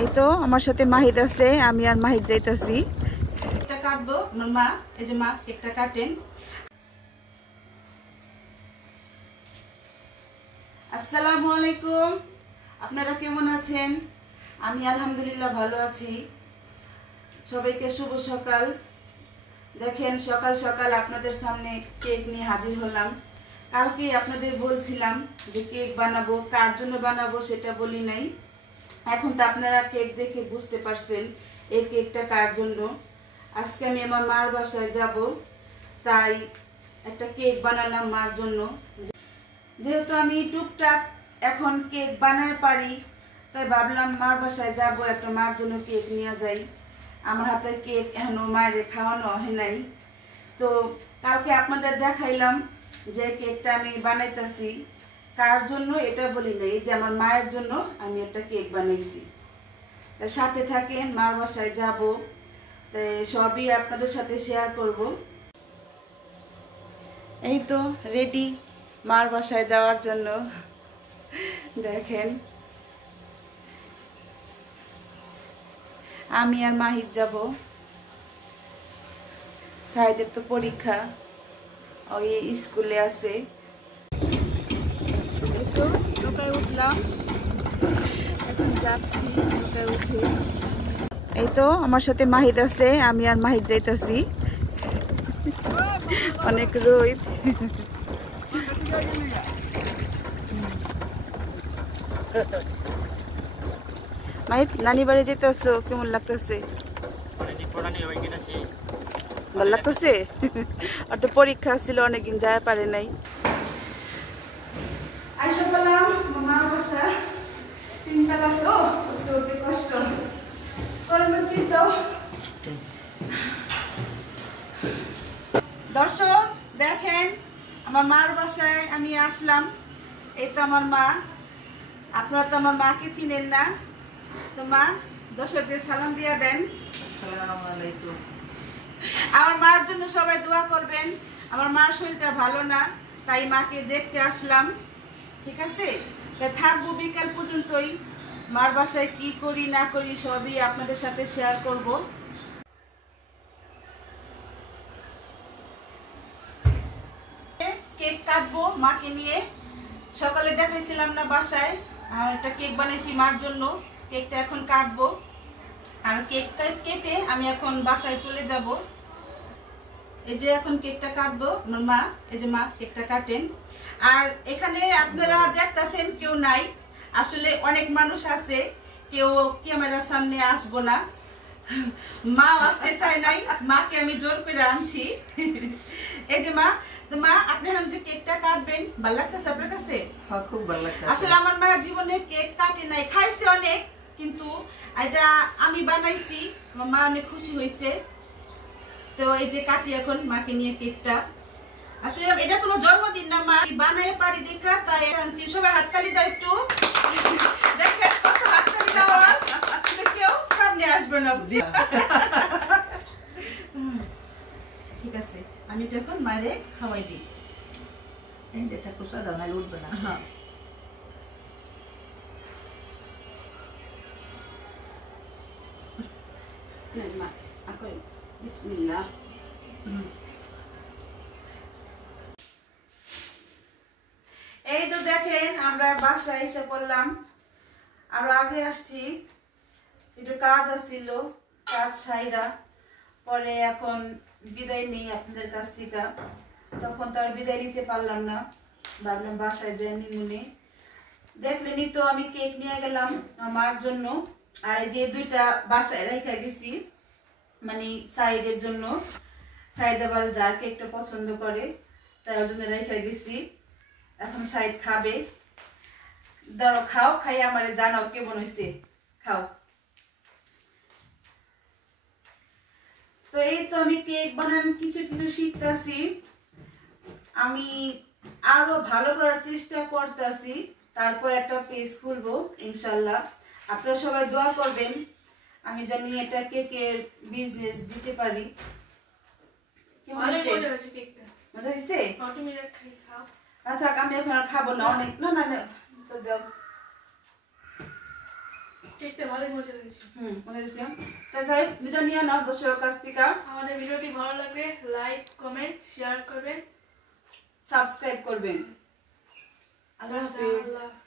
এই তো আমার সাথে মাহিদ আছে, আমি আর মাহিদ যাইতাছি। কেকটা কাটবো, আমার মা, এই যে মা কেকটা কাটেন। আসসালামু আলাইকুম, আপনারা কেমন আছেন? আমি আলহামদুলিল্লাহ ভালো আছি। সবাইকে শুভ সকাল। দেখেন সকাল সকাল আপনাদের সামনে কেক নিয়ে হাজির হলাম। কালকে আপনাদের বলছিলাম যে কেক বানাবো, কার জন্য বানাবো সেটা বলি নাই। এখন তো আপনারা কেক দেখে বুঝতে পারছেন এই কেকটা কার জন্য। আজকে আমি আমার মার বাসায় যাব, তাই একটা কেক বানালাম মার জন্য। যেহেতু আমি টুকটাক এখন কেক বানাতে পারি, তাই ভাবলাম মার বাসায় যাব, একটা মার জন্য কেক নিয়ে যাই। আমার হাতের কেক এখনো মায়ের খাওয়ানো হয় নাই। তো কালকে আপনাদের দেখাইলাম যে কেকটা আমি বানাইতেছি, কার জন্য এটা বলি নাই, যে আমার মায়ের জন্য আমি একটা কেক বানাইছি। তাই সাথে থাকেন, মার বাসায় যাব, তাই সবই আপনাদের সাথে শেয়ার করব। এই তো রেডি মার বাসায় যাওয়ার জন্য। দেখেন আমি আর মাহিদ যাব। সাইদের তো পরীক্ষা, ওই স্কুলে আছে। এই তো নৌকায় উঠলাম, এখন যাচ্ছি নৌকায় উঠে। এই তো আমার সাথে মাহিদ আছে, আমি আর মাহিদ যাইতাছি। অনেক রোদ। মাহিদ নানি বাড়ি যেতেছো, কেমন লাগতেছে? ভালো লাগতেছে? আর তো পরীক্ষা ছিল, অনেকদিন যায় পারে নাই। আইসা পেলাম মামার বাসা, তিনতলা তো উঠতে কষ্ট। দর্শক দেখেন আমার মার বাসায় আমি আসলাম। এই তো আমার মা, আপনারা তো আমার মাকে চিনেন না, তো মা দর্শকদের সালাম দিয়া দেন। আসসালামু আলাইকুম। আমার মার জন্য সবাই দোয়া করবেন। আমার মার শরীরটা ভালো না, তাই মাকে দেখতে আসলাম। ঠিক আছে, তাই থাকবো বিকাল পর্যন্তই। মার বাসায় কি করি না করি সবই আপনাদের সাথে শেয়ার করব। কেক কাটবো মাকে নিয়ে। সকালে দেখাইছিলাম না বাসায় একটা কেক বানাইছি মার জন্য, কেকটা এখন কাটবো। আর কেক কেটে আমি এখন বাসায় চলে যাব। এই যে এখন কেকটা কাটবো, মা, এই যে মা কেকটা কাটেন। আর এখানে আপনারা দেখতেছেন কেউ নাই, আসলে অনেক মানুষ আছে, কেউ ক্যামেরার সামনে আসবো না। মা আসতে চায় নাই, মাকে আমি জোর করে আনছি। এই যে মা, তো মা আপনি এখন যে কেকটা কাটবেন, ভালো লাগতেছে আপনার কাছে? হ্যাঁ, খুব ভালো লাগতেছে। আসলে আমার মা জীবনে কেক কাটে নাই, খাইছে অনেক, কিন্তু এটা আমি বানাইছি, আমার মা অনেক খুশি হয়েছে। তো এই যে কাটি এখন মাকে নিয়ে কেকটা। আসলে এটা কোনো জন্মদিন না, মা বানাই পারি দেখা তাই আনছি। সবাই হাততালি দাও একটু। দেখেন কত হাততালি দেওয়া, কেউ সামনে আসবে না। ঠিক আছে, আমি এটা এখন মারে খাওয়াই দিই। এটা কুসা দাও, নাহলে উঠবে না। হ্যাঁ, মা আকই বিসমিল্লাহ। এই তো দেখেন আমরা বাসায় এসে পড়লাম। আরো আগে আসছি, একটু কাজ আসছিল, কাজ সাইরা পরে এখন বিদায় নেই আপনাদের কাছ থেকে। তখন তো আর বিদায় নিতে পারলাম না, ভাবলাম বাসায় যাই নিমুনে। দেখলেনি তো আমি কেক নিয়ে গেলাম আমার জন্য। আর এই যে দুইটা বাসায় রেখে গেছি, মানে সাইডের জন্য। সাইড আবার যার কেকটা পছন্দ করে তাই ওর জন্য রেখে গেছি। এখন সাইড খাবে, ধরো খাও, খাই আমারে জানাও কেমন হয়েছে, খাও। তো এই তো আমি কেক বানান কিছু কিছু শিখতেছি, আমি আরো ভালো করার চেষ্টা করতেছি। তারপর একটা পেজ খুলবো ইনশাল্লাহ। আপনারা সবাই দোয়া করবেন আমি জানি এটা কেকের বিজনেস দিতে পারি। কেমন হয়েছে? মজা হয়েছে? থাক, আমি এখন আর খাবো না, অনেক না না দাও। কেকটা ভালোই মজা হয়েছে। মনে হয়েছে। তা যাই বিদায় নিয়ে নাও দর্শকের কাছ থেকে। আমাদের ভিডিওটি ভালো লাগলে লাইক কমেন্ট শেয়ার করবেন, সাবস্ক্রাইব করবেন। আল্লাহ হাফেজ। আল্লাহ।